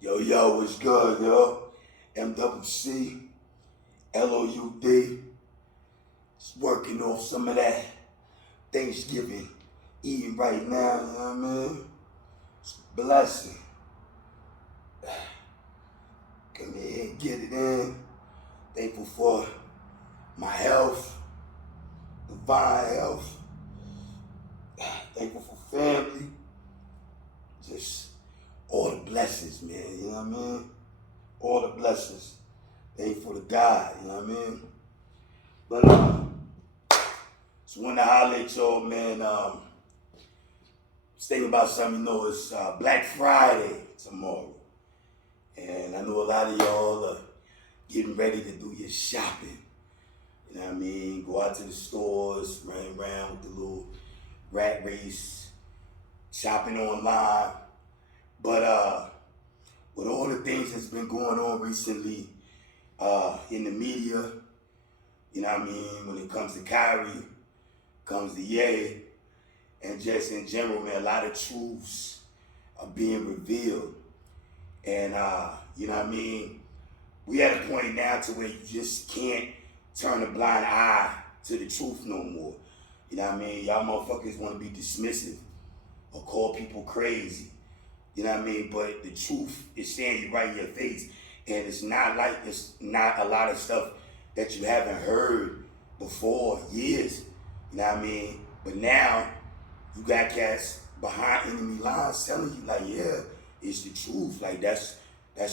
Yo, what's good, yo? MWC, LOUD, just working off some of that Thanksgiving eating right now, you know what I mean? It's a blessing. Come here and get it in. Thankful for my health, divine health. Thankful for family. Just all the blessings, man, you know what I mean? All the blessings. Thankful to God, you know what I mean? But just want to holler at y'all, man. Just thinking about something, it's Black Friday tomorrow. And I know a lot of y'all are getting ready to do your shopping. You know what I mean? Go out to the stores, run around with the little rat race, shopping online. But with all the things that's been going on recently in the media, you know what I mean, when it comes to Kyrie, comes to Ye, and just in general, man, a lot of truths are being revealed. And you know what I mean, we at a point now to where you just can't turn a blind eye to the truth no more. You know what I mean? Y'all motherfuckers want to be dismissive or call people crazy. You know what I mean? But the truth is staring you right in your face. And it's not a lot of stuff that you haven't heard before, years. You know what I mean? But now, you got cats behind enemy lines telling you, like, yeah, it's the truth. Like, that's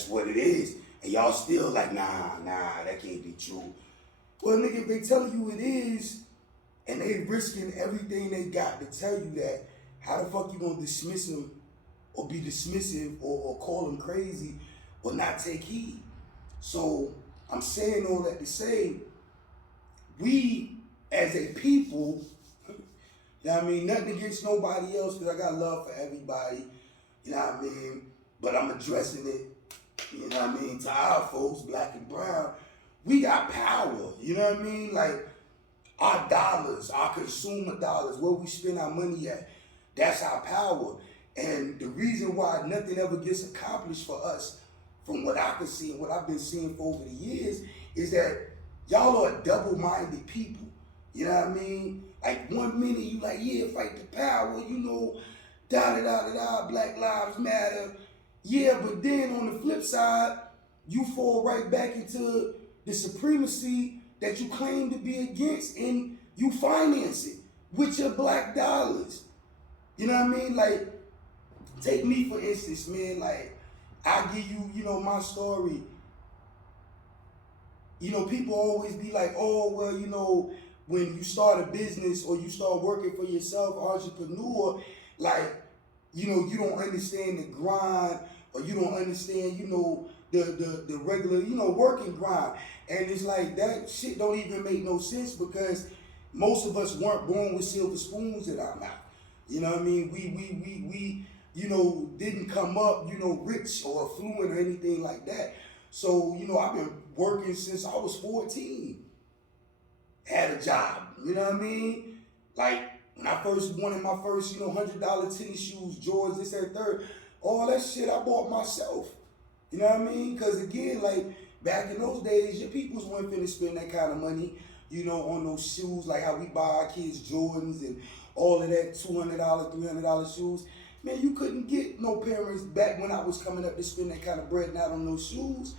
what it is. And y'all still like, nah, that can't be true. Well, nigga, if they telling you it is, and they risking everything they got to tell you that, how the fuck you gonna dismiss them or be dismissive or call them crazy or not take heed? So I'm saying all that to say, we as a people, you know what I mean, nothing against nobody else because I got love for everybody, you know what I mean, but I'm addressing it, you know what I mean, to our folks, black and brown. We got power, you know what I mean? Like, our dollars, our consumer dollars, where we spend our money at, that's our power. And the reason why nothing ever gets accomplished for us, from what I can see and what I've been seeing for over the years, is that y'all are double-minded people. You know what I mean? Like, one minute you like, yeah, fight the power, da-da-da-da-da, Black Lives Matter. Yeah, but then on the flip side, you fall right back into the supremacy that you claim to be against, and you finance it with your black dollars. You know what I mean? Like, take me for instance, man. Like, I give you, my story. People always be like, oh, well, when you start a business or you start working for yourself, entrepreneur, like, you don't understand the grind, or you don't understand, the regular, working grind. And it's like, that shit don't even make no sense because most of us weren't born with silver spoons in our mouth. You know what I mean? We didn't come up, rich or affluent or anything like that. So, I've been working since I was 14. Had a job, you know what I mean? Like, when I first wanted my first, $100 tennis shoes, Jordans, this, that, third, all that shit I bought myself. You know what I mean? Because again, like, back in those days, your peoples weren't finna spend that kind of money, on those shoes, like how we buy our kids Jordans and all of that $200, $300 shoes. Man, you couldn't get no parents back when I was coming up to spend that kind of bread out on those shoes.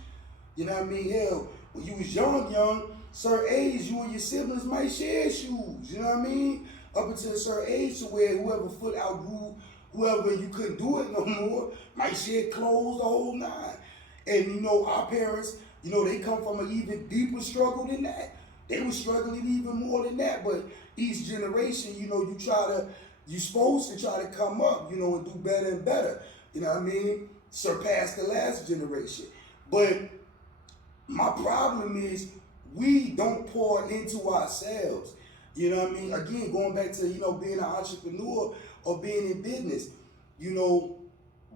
You know what I mean? Hell, when you was young, certain age, you and your siblings might share shoes. You know what I mean? Up until a certain age to where whoever foot outgrew, whoever you couldn't do it no more, might share clothes, the whole nine. And our parents, they come from an even deeper struggle than that. They were struggling even more than that. But each generation, you're supposed to try to come up, and do better and better. You know what I mean? Surpass the last generation. But my problem is we don't pour into ourselves. You know what I mean? Again, going back to, being an entrepreneur or being in business,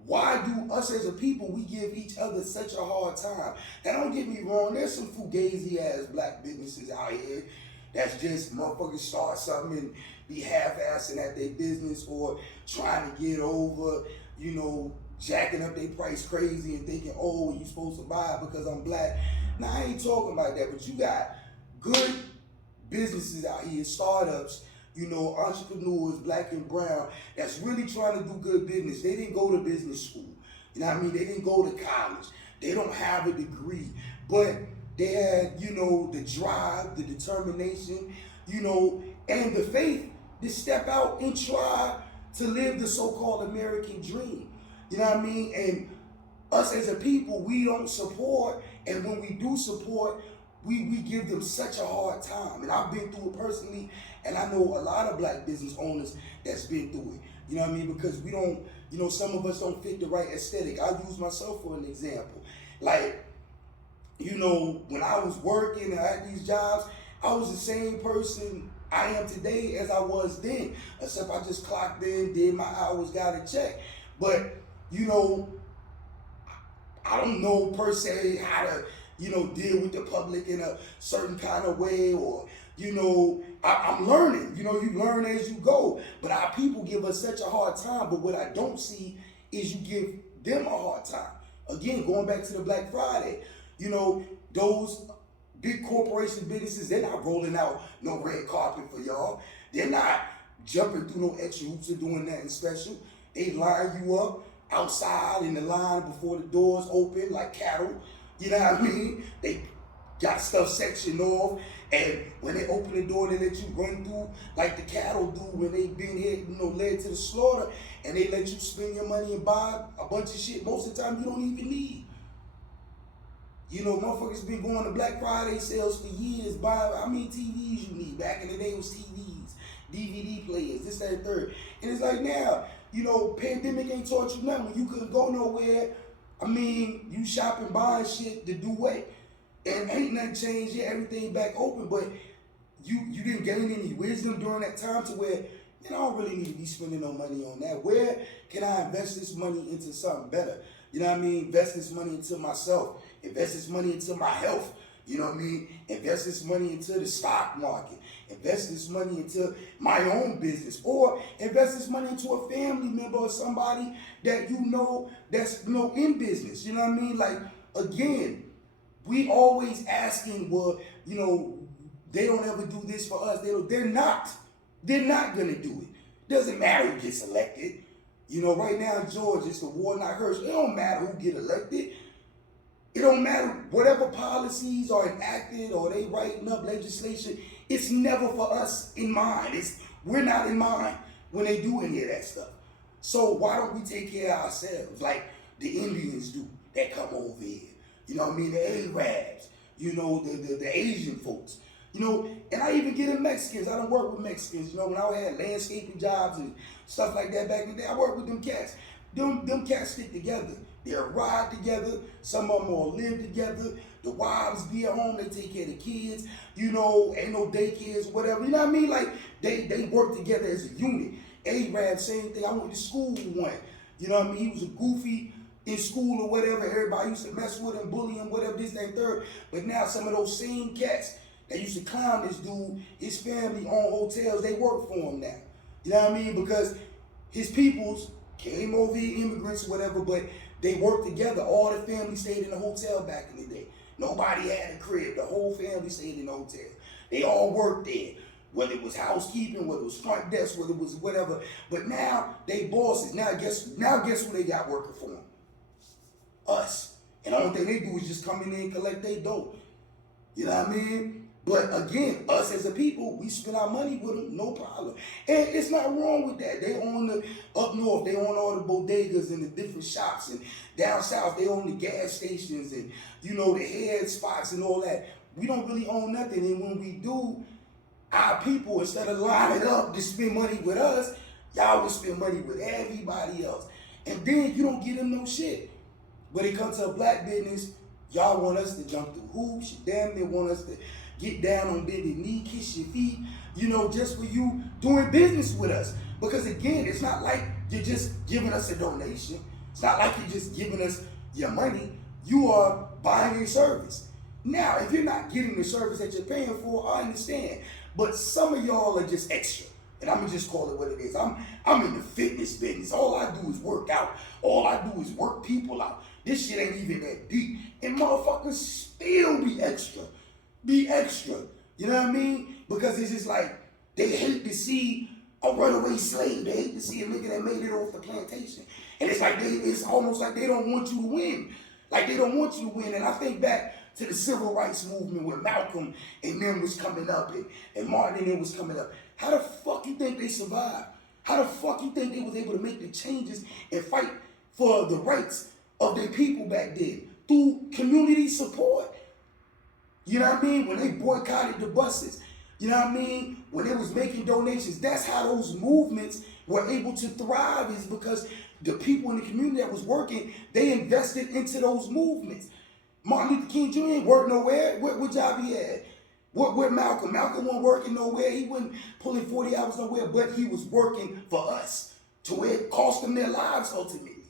why do us as a people, we give each other such a hard time? And don't get me wrong, there's some fugazi ass black businesses out here that's just motherfuckers start something and be half-assing at their business or trying to get over, jacking up their price crazy and thinking, oh, you supposed to buy it because I'm black. Now, I ain't talking about that, but you got good businesses out here, startups, entrepreneurs, black and brown, that's really trying to do good business. They didn't go to business school. You know what I mean? They didn't go to college. They don't have a degree. But they had, the drive, the determination, and the faith to step out and try to live the so-called American dream. You know what I mean? And us as a people, we don't support, and when we do support, we give them such a hard time. And I've been through it personally, and I know a lot of black business owners that's been through it. You know what I mean? Because we don't, some of us don't fit the right aesthetic. I'll use myself for an example. Like, when I was working and I had these jobs, I was the same person I am today as I was then, except I just clocked in, did my hours, got a check. But, I don't know per se how to, deal with the public in a certain kind of way, or, I'm learning. You learn as you go. But our people give us such a hard time. But what I don't see is you give them a hard time. Again, going back to the Black Friday, those big corporation businesses, they're not rolling out no red carpet for y'all. They're not jumping through no extra hoops or doing nothing special. They line you up outside in the line before the doors open like cattle. You know what I mean? They got stuff sectioned off, and when they open the door, they let you run through like the cattle do when they been here, led to the slaughter, and they let you spend your money and buy a bunch of shit most of the time you don't even need. Motherfuckers been going to Black Friday sales for years, buying how many TVs you need. Back in the day, it was TVs, DVD players, this, that, and third. And it's like now, pandemic ain't taught you nothing. When you couldn't go nowhere, you shopping, buying shit to do what? And ain't nothing changed yet, everything back open, but you didn't gain any wisdom during that time to where, I don't really need to be spending no money on that. Where can I invest this money into something better? You know what I mean? Invest this money into myself. Invest this money into my health. You know what I mean? Invest this money into the stock market. Invest this money into my own business. Or invest this money into a family member or somebody that that's in business. You know what I mean? Like, again, we always asking, well, they don't ever do this for us. They're not gonna do it. Doesn't matter who gets elected. Right now in Georgia, it's the Warnock Hersh. It don't matter who get elected. It don't matter whatever policies are enacted or they writing up legislation. It's never for us in mind. We're not in mind when they do any of that stuff. So why don't we take care of ourselves like the Indians do that come over here? You know what I mean? The Arabs, the Asian folks. And I even get in Mexicans. I don't work with Mexicans. When I had landscaping jobs and stuff like that back in the day, I worked with them cats. Them cats stick together. They'll ride together. Some of them will live together. The wives be at home. They take care of the kids. Ain't no daycares, whatever. You know what I mean? Like, they work together as a unit. Arab, same thing. I went to school with one. You know what I mean? He was a goofy in school or whatever. Everybody used to mess with him, bully him, whatever, this, that, and third. But now some of those same cats that used to clown this dude, his family own hotels, they work for him now. You know what I mean? Because his peoples came over here, immigrants or whatever, but they worked together. All the family stayed in the hotel back in the day. Nobody had a crib. The whole family stayed in the hotel. They all worked there. Whether it was housekeeping, whether it was front desk, whether it was whatever. But now they bosses. Now guess who they got working for them? Us. And the only thing they do is just come in there and collect their dough. You know what I mean? But again, us as a people, we spend our money with them, no problem. And it's not wrong with that. They own up north, they own all the bodegas and the different shops. And down south, they own the gas stations and, the head spots and all that. We don't really own nothing. And when we do, our people, instead of lining up to spend money with us, y'all will spend money with everybody else. And then you don't give them no shit. When it comes to a black business, y'all want us to jump through hoops. You damn near want us to get down on bended knee, kiss your feet, just for you doing business with us. Because again, it's not like you're just giving us a donation. It's not like you're just giving us your money. You are buying a service. Now, if you're not getting the service that you're paying for, I understand. But some of y'all are just extra. And I'm gonna just call it what it is. I'm in the fitness business. All I do is work out. All I do is work people out. This shit ain't even that deep. And motherfuckers still be extra. Be extra. You know what I mean? Because it's just like they hate to see a runaway slave. They hate to see a nigga that made it off the plantation. And it's like it's almost like they don't want you to win. Like they don't want you to win. And I think back to the civil rights movement when Malcolm and them was coming up and Martin and them was coming up. How the fuck you think they survived? How the fuck you think they was able to make the changes and fight for the rights of their people back then? Through community support. You know what I mean? When they boycotted the buses. You know what I mean? When they was making donations. That's how those movements were able to thrive, is because the people in the community that was working, they invested into those movements. Martin Luther King Jr. ain't worked nowhere. What job he had? Where Malcolm? Malcolm wasn't working nowhere. He wasn't pulling 40 hours nowhere, but he was working for us to where it cost them their lives ultimately.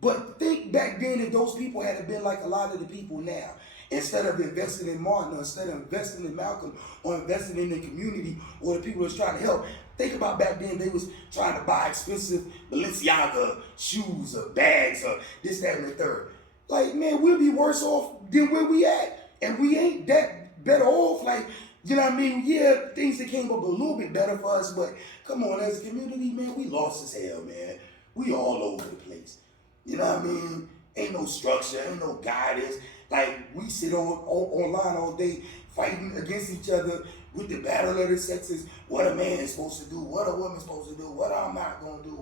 But think back then if those people had been like a lot of the people now. Instead of investing in Martin, or instead of investing in Malcolm, or investing in the community, or the people that's trying to help. Think about back then, they was trying to buy expensive Balenciaga shoes or bags or this, that, and the third. Like, man, we'll be worse off than where we at. And we ain't that better off. Like, you know what I mean? Yeah, things that came up a little bit better for us, but come on, as a community, man, we lost as hell, man. We all over the place. You know what I mean? Ain't no structure, ain't no guidance. Like, we sit online all day fighting against each other with the battle of the sexes. What a man is supposed to do, what a woman's supposed to do, what I'm not gonna do,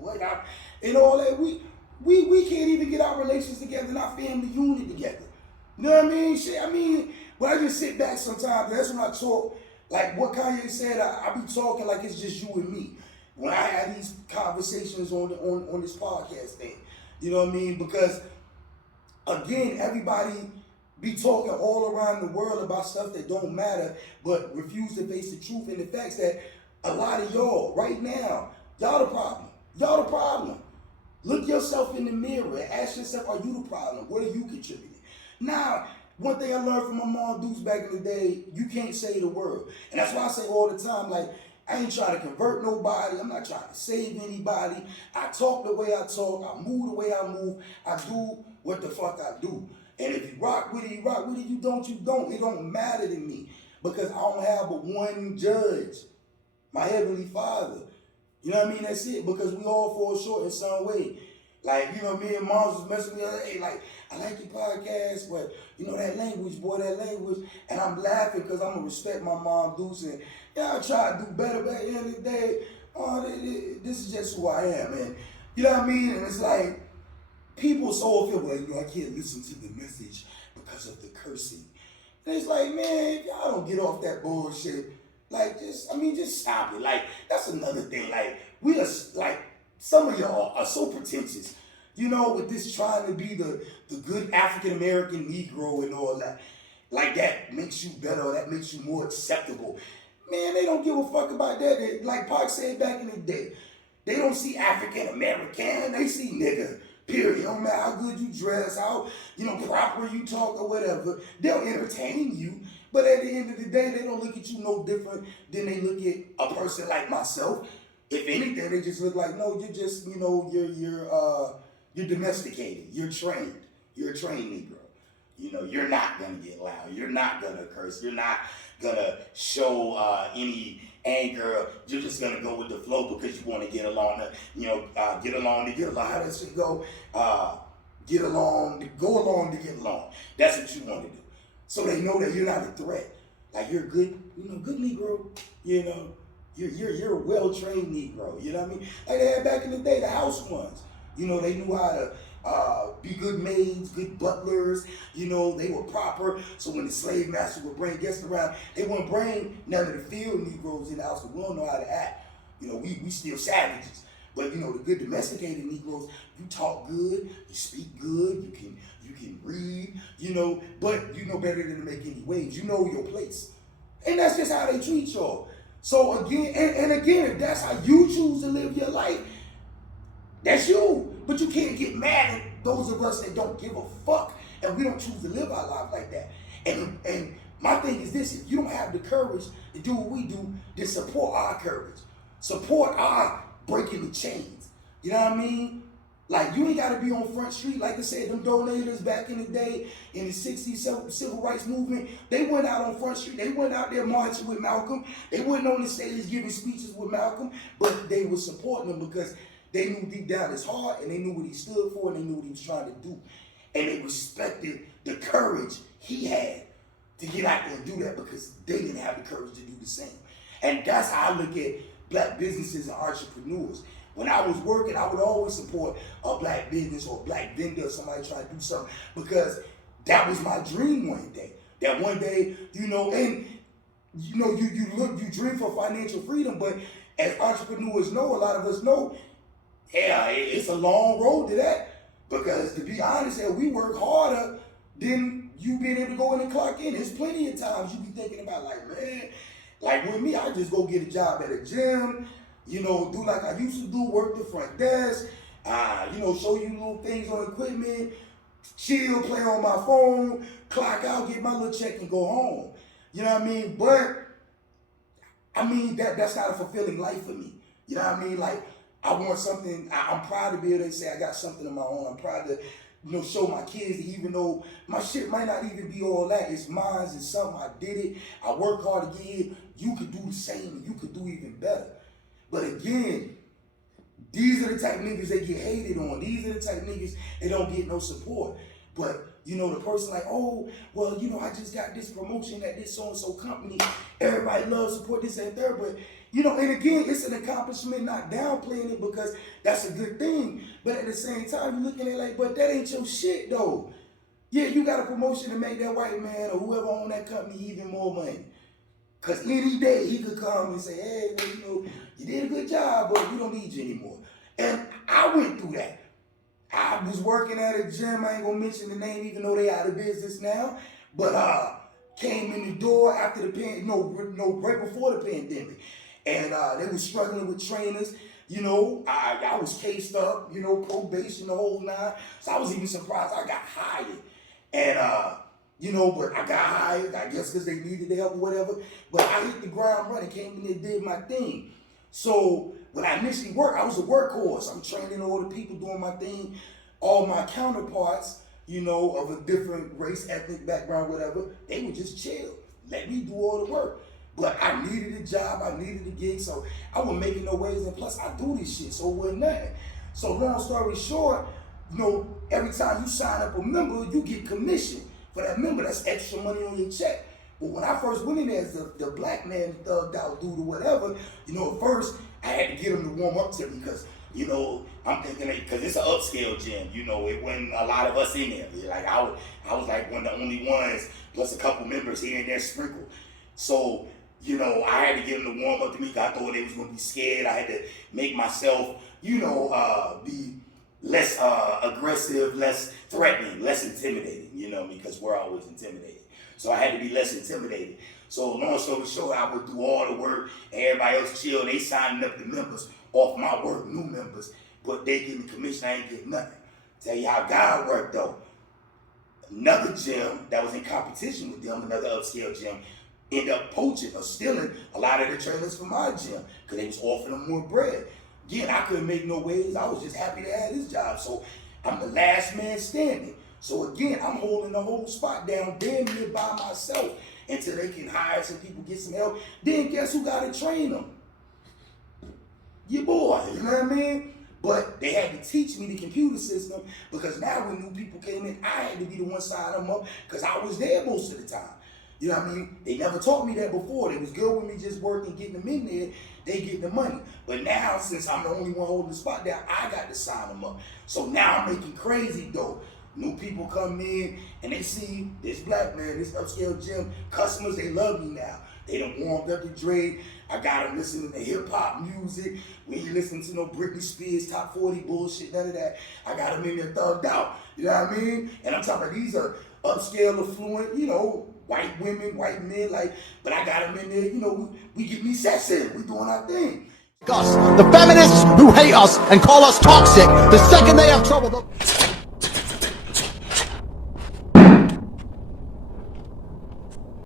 and all that. We can't even get our relations together and our family unit together. You know what I mean? Shit, I mean, when I just sit back sometimes, that's when I talk, like what Kanye said, I be talking like it's just you and me. When I have these conversations on this podcast thing. You know what I mean? Because, again, everybody be talking all around the world about stuff that don't matter, but refuse to face the truth and the facts that a lot of y'all, right now, y'all the problem. Y'all the problem. Look yourself in the mirror and ask yourself, are you the problem? What are you contributing? Now, one thing I learned from my mom Dukes back in the day, you can't say the word. And that's why I say all the time, like, I ain't trying to convert nobody. I'm not trying to save anybody. I talk the way I talk. I move the way I move. I do what the fuck I do. And if you rock with it, you rock with it. You don't, you don't. It don't matter to me because I don't have but one judge, my Heavenly Father. You know what I mean? That's it, because we all fall short in some way. Like, you know, me and Mom was messing with me, hey, like, I like your podcast, but, you know, that language, boy, that language. And I'm laughing because I'm going to respect my mom, Deuce, and I try to do better, but at the end of the day, this is just who I am, man. You know what I mean? And it's like, people so feel like, you know, I can't listen to the message because of the cursing. And it's like, man, if y'all don't get off that bullshit, like, just stop it. Like, that's another thing. Like, we are, like, some of y'all are so pretentious, you know, with this trying to be the good African-American Negro and all that. Like, that makes you better, or that makes you more acceptable. Man, they don't give a fuck about that. Like Pac said back in the day, they don't see African-American, they see nigga, period. It don't matter how good you dress, how, you know, proper you talk or whatever. They'll entertain you, but at the end of the day, they don't look at you no different than they look at a person like myself. If anything, they just look like, no, you're just, you know, you're domesticated. You're trained. You're a trained Negro. You know, you're not gonna get loud. You're not gonna curse. You're not gonna show any anger. You're just gonna go with the flow because you want to get along. Get along to get along. How does it go? Get along to go along to get along. That's what you want to do. So they know that you're not a threat. Like, you're a good, you know, good Negro. You know. You're a well-trained Negro, you know what I mean? Like they had back in the day, the house ones. You know, they knew how to be good maids, good butlers, you know, they were proper. So when the slave master would bring guests around, they wouldn't bring none of the field Negroes in the house, but we don't know how to act. You know, we still savages. But, you know, the good domesticated Negroes, you talk good, you speak good, you can read, you know, but you know better than to make any waves. You know your place. And that's just how they treat y'all. So again, and again, if that's how you choose to live your life, that's you. But you can't get mad at those of us that don't give a fuck and we don't choose to live our life like that. And my thing is this: if you don't have the courage to do what we do, then support our courage. support our breaking the chains. You know what I mean? Like, you ain't got to be on Front Street. Like I said, them donators back in the day, in the 60s, civil rights movement, they went out on Front Street. They went out there marching with Malcolm. They went on the stage giving speeches with Malcolm, but they were supporting him because they knew deep down his heart, and they knew what he stood for, and they knew what he was trying to do. And they respected the courage he had to get out there and do that because they didn't have the courage to do the same. And that's how I look at black businesses and entrepreneurs. When I was working, I would always support a black business or a black vendor or somebody trying to do something because that was my dream one day. That one day, you know, and you know, you dream for financial freedom, but as entrepreneurs know, a lot of us know, yeah, it's a long road to that. Because to be honest, we work harder than you being able to go in and clock in. There's plenty of times you be thinking about like, man, like with me, I just go get a job at a gym, you know, do like I used to do, work the front desk, you know, show you little things on equipment, chill, play on my phone, clock out, get my little check and go home. You know what I mean? But, I mean, that's not a fulfilling life for me. You know what I mean? Like, I want something, I'm proud to be able to say I got something of my own. I'm proud to, you know, show my kids that even though my shit might not even be all that, it's mine, it's something, I did it, I work hard to get it, you could do the same and you could do even better. But again, these are the type of niggas that get hated on. These are the type of niggas that don't get no support. But, you know, the person like, oh, well, you know, I just got this promotion at this so-and-so company. Everybody loves support, this and that. But, you know, and again, it's an accomplishment, not downplaying it because that's a good thing. But at the same time, you're looking at it like, but that ain't your shit, though. Yeah, you got a promotion to make that white man or whoever own that company even more money. Because any day he could come and say, hey, well, you know, you did a good job, but we don't need you anymore. And I went through that. I was working at a gym, I ain't gonna mention the name even though they out of business now, but came in the door after the pandemic, no, right before the pandemic. And they were struggling with trainers. You know, I was cased up, you know, probation, the whole nine. So I was even surprised I got hired. And, you know, but I got hired, I guess because they needed the help or whatever. But I hit the ground running, came in there, did my thing. So when I initially worked, I was a workhorse. I'm training all the people doing my thing. All my counterparts, you know, of a different race, ethnic background, whatever, they would just chill. Let me do all the work. But I needed a job, I needed a gig, so I wasn't making no waves, and plus I do this shit, so it wasn't nothing. So long story short, you know, every time you sign up a member, you get commission for that member. That's extra money on your check. But when I first went in there as the black man, thugged out dude or whatever, you know, at first I had to get him to warm up to me because, you know, I'm thinking, because it's an upscale gym, you know, it wasn't a lot of us in there. Like I was like one of the only ones, plus a couple members here and there sprinkled. So, you know, I had to get them to warm up to me because I thought they was going to be scared. I had to make myself, you know, be less aggressive, less threatening, less intimidating, you know, because we're always intimidated. So I had to be less intimidated. So long story short, I would do all the work and everybody else chill. They signing up the members off my work, new members, but they getting the commission, I ain't getting nothing. Tell you how God worked though. Another gym that was in competition with them, another upscale gym, ended up poaching or stealing a lot of the trainers from my gym because they was offering them more bread. Again, I couldn't make no waves. I was just happy to have this job. So I'm the last man standing. So again, I'm holding the whole spot down damn near by myself until they can hire some people, get some help. Then guess who got to train them? Your boy, you know what I mean? But they had to teach me the computer system because now when new people came in, I had to be the one signing them up because I was there most of the time. You know what I mean? They never taught me that before. They was good with me just working, getting them in there, they get the money. But now, since I'm the only one holding the spot down, I got to sign them up. So now I'm making crazy dough. New people come in and they see this black man, this upscale gym. Customers, they love me now. They done warmed up the Dre. I got them listening to hip hop music. We ain't listening to no Britney Spears top 40 bullshit, none of that. I got them in there thugged out. You know what I mean? And I'm talking about these are upscale, affluent, you know, white women, white men, like, but I got them in there, you know, we get me sexy. We doing our thing. Us, the feminists who hate us and call us toxic, the second they have trouble,